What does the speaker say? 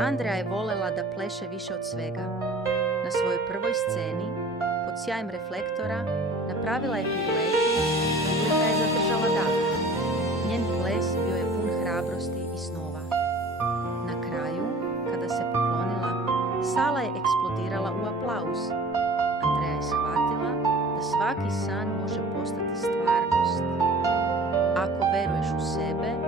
Andrea je voljela da pleše više od svega. Na svojoj prvoj sceni, pod sjajem reflektora, napravila je piruetu i publika je zadržala dah. Njen ples bio je pun hrabrosti i snova. Na kraju, kada se poklonila, sala je eksplodirala u aplauz. Andrea je shvatila da svaki san može postati stvarnost. Ako veruješ u sebe